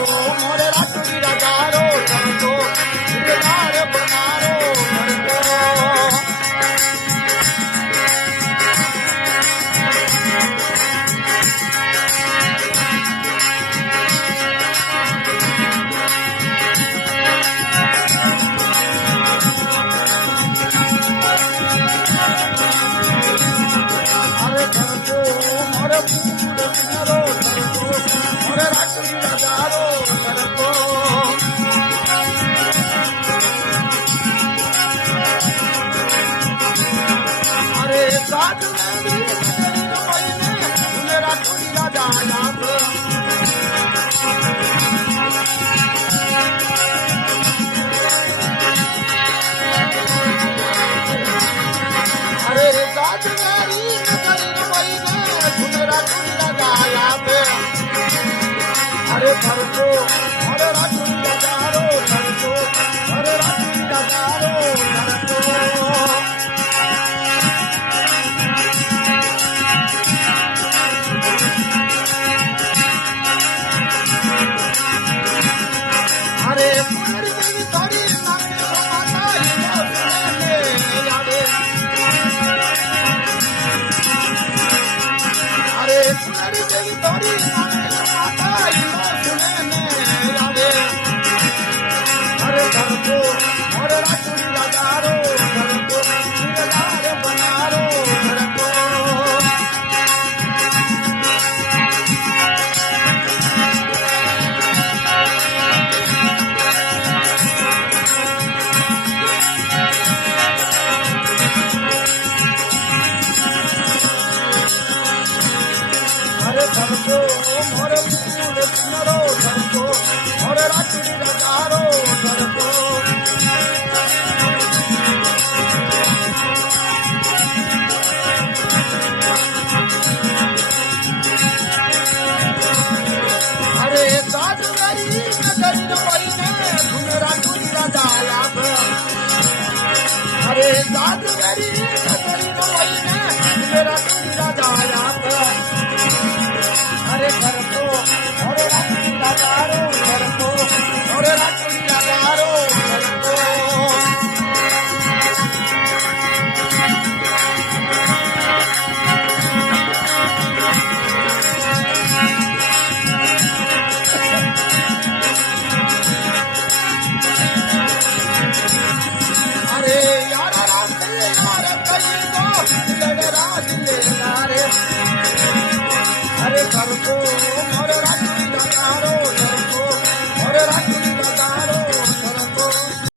मोरे रातुरी राजारो करतो दिलदार बनारो करतो अरे करतो मोरे फूल दिनरो करतो मोरे रातुरी राजारो करतो अरे साथ में भी मेरा रातुरी राजा याद अरे साथ मेरी नगरी में मेरा रातुरी राजा याद अरे भरतो